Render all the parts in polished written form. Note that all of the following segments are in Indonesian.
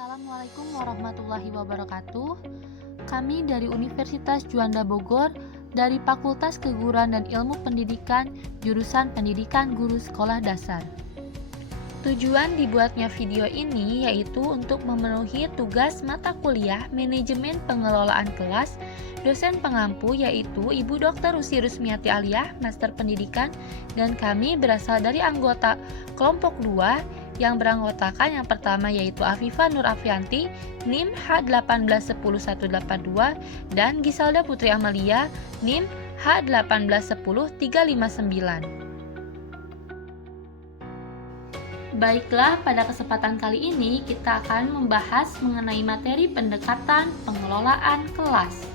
Assalamualaikum warahmatullahi wabarakatuh. Kami dari Universitas Juanda Bogor, dari Fakultas Keguruan dan Ilmu Pendidikan, jurusan Pendidikan Guru Sekolah Dasar. Tujuan dibuatnya video ini yaitu untuk memenuhi tugas mata kuliah Manajemen Pengelolaan Kelas dosen pengampu yaitu Ibu Dr. Rusi Rusmiati Aliyah, Master Pendidikan, dan kami berasal dari anggota kelompok 2 yang beranggotakan yang pertama yaitu Afifah Nur Afianti, NIM H1810182, dan Gisalda Putri Amalia, NIM H1810359. Baiklah, pada kesempatan kali ini kita akan membahas mengenai materi pendekatan pengelolaan kelas.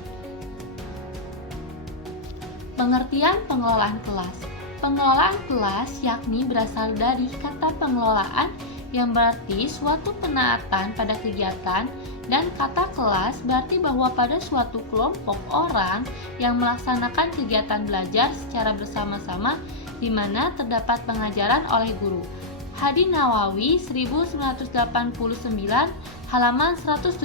Pengertian pengelolaan kelas. Pengelolaan kelas yakni berasal dari kata pengelolaan yang berarti suatu penaatan pada kegiatan, dan kata kelas berarti bahwa pada suatu kelompok orang yang melaksanakan kegiatan belajar secara bersama-sama di mana terdapat pengajaran oleh guru. Hadi Nawawi 1989 halaman 175.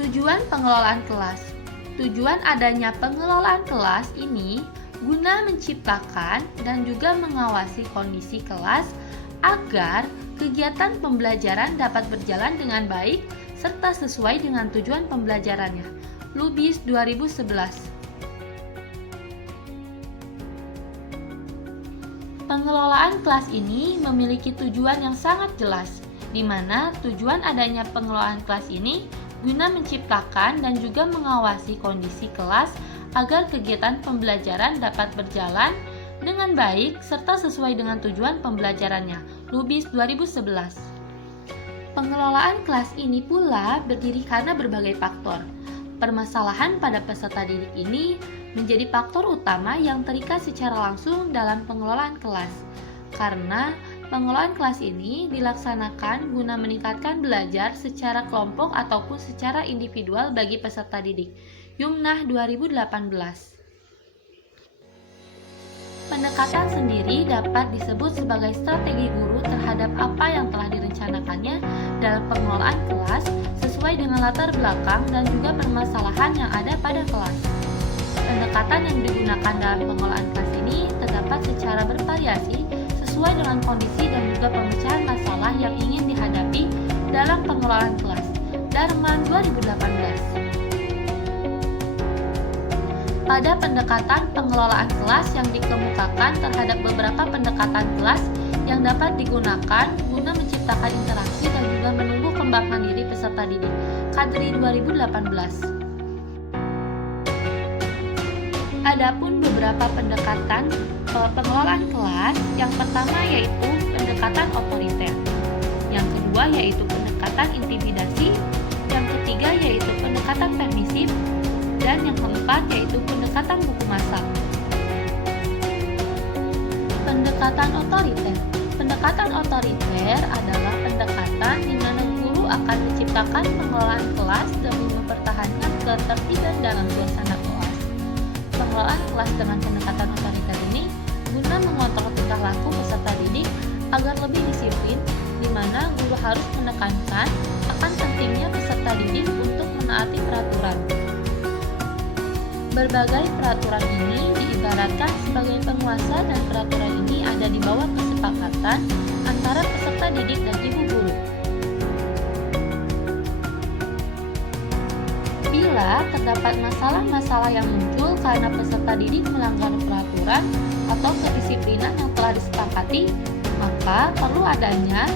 Tujuan pengelolaan kelas. Tujuan adanya pengelolaan kelas ini guna menciptakan dan juga mengawasi kondisi kelas agar kegiatan pembelajaran dapat berjalan dengan baik serta sesuai dengan tujuan pembelajarannya. Lubis 2011. Pengelolaan kelas ini memiliki tujuan yang sangat jelas, di mana tujuan adanya pengelolaan kelas ini guna menciptakan dan juga mengawasi kondisi kelas agar kegiatan pembelajaran dapat berjalan dengan baik serta sesuai dengan tujuan pembelajarannya. Lubis 2011. Pengelolaan kelas ini pula berdiri karena berbagai faktor. Permasalahan pada peserta didik ini menjadi faktor utama yang terikat secara langsung dalam pengelolaan kelas. Karena pengelolaan kelas ini dilaksanakan guna meningkatkan belajar secara kelompok ataupun secara individual bagi peserta didik. Yumnah 2018. Pendekatan sendiri dapat disebut sebagai strategi guru terhadap apa yang telah direncanakannya dalam pengelolaan kelas sesuai dengan latar belakang dan juga permasalahan yang ada pada kelas. Pendekatan yang digunakan dalam pengelolaan kelas ini terdapat secara bervariasi sesuai dengan kondisi dan juga pemecahan masalah yang ingin dihadapi dalam pengelolaan kelas. Darman 2018. Pada pendekatan pengelolaan kelas yang dikemukakan terhadap beberapa pendekatan kelas yang dapat digunakan guna menciptakan interaksi dan juga menumbuh kembangkan diri peserta didik. Kadri 2018. Adapun beberapa pendekatan pengelolaan kelas, yang pertama yaitu pendekatan otoriter, yang kedua yaitu pendekatan intimidasi, yang ketiga yaitu pendekatan permisif, dan yang keempat yaitu pendekatan buku masak. Pendekatan otoriter. Pendekatan otoriter adalah pendekatan di mana guru akan menciptakan pengelolaan kelas demi mempertahankan ketertiban dalam suasana kelas. Pengelolaan kelas dengan pendekatan otoriter ini guna mengontrol tingkah laku peserta didik agar lebih disiplin, di mana guru harus menekankan akan pentingnya peserta didik untuk menaati peraturan. Berbagai peraturan ini diibaratkan sebagai penguasa dan peraturan ini ada di bawah kesepakatan antara peserta didik dan ibu guru. Bila terdapat masalah-masalah yang muncul karena peserta didik melanggar peraturan atau kedisiplinan yang telah disepakati, maka perlu adanya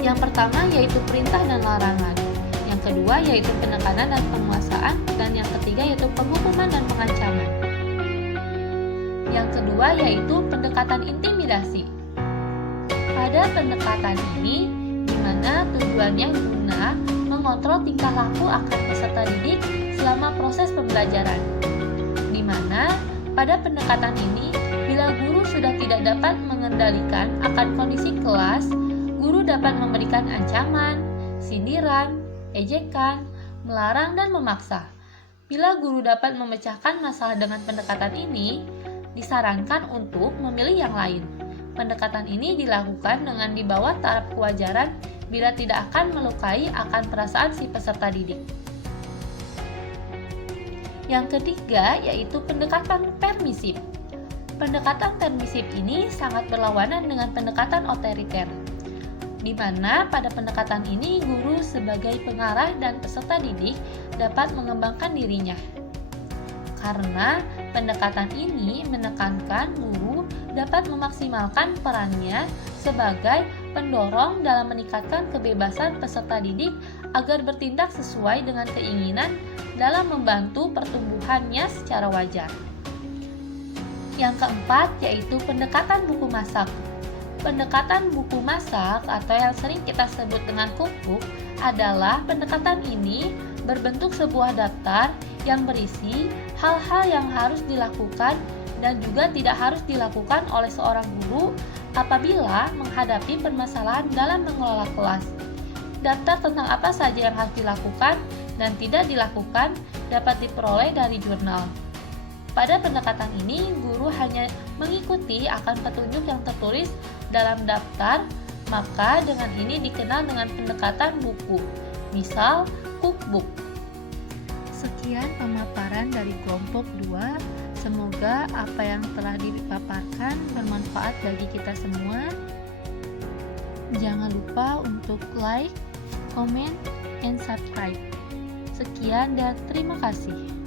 yang pertama yaitu perintah dan larangan, yang kedua yaitu penekanan dan penguasaan, dan yang ketiga yaitu penghukuman dan pengancaman. Yang kedua yaitu pendekatan intimidasi. Pada pendekatan ini, di mana tujuannya guna mengontrol tingkah laku akan peserta didik selama proses pembelajaran. Di mana pada pendekatan ini, bila guru sudah tidak dapat mengendalikan akan kondisi kelas, guru dapat memberikan ancaman, sindiran, ejekan, melarang, dan memaksa. Bila guru dapat memecahkan masalah dengan pendekatan ini, disarankan untuk memilih yang lain. Pendekatan ini dilakukan dengan di bawah taraf kewajaran bila tidak akan melukai akan perasaan si peserta didik. Yang ketiga yaitu pendekatan permisif. Pendekatan permisif ini sangat berlawanan dengan pendekatan otoriter, di mana pada pendekatan ini guru sebagai pengarah dan peserta didik dapat mengembangkan dirinya. Karena pendekatan ini menekankan guru dapat memaksimalkan perannya sebagai pendorong dalam meningkatkan kebebasan peserta didik agar bertindak sesuai dengan keinginan dalam membantu pertumbuhannya secara wajar. Yang keempat yaitu pendekatan buku masak. Pendekatan buku masak atau yang sering kita sebut dengan cookbook adalah pendekatan ini berbentuk sebuah daftar yang berisi hal-hal yang harus dilakukan dan juga tidak harus dilakukan oleh seorang guru apabila menghadapi permasalahan dalam mengelola kelas. Daftar tentang apa saja yang harus dilakukan dan tidak dilakukan dapat diperoleh dari jurnal. Pada pendekatan ini, guru hanya mengikuti akan petunjuk yang tertulis dalam daftar, maka dengan ini dikenal dengan pendekatan buku, misal cookbook. Sekian pemaparan dari kelompok 2. Semoga apa yang telah dipaparkan bermanfaat bagi kita semua. Jangan lupa untuk like, comment, and subscribe. Sekian dan terima kasih.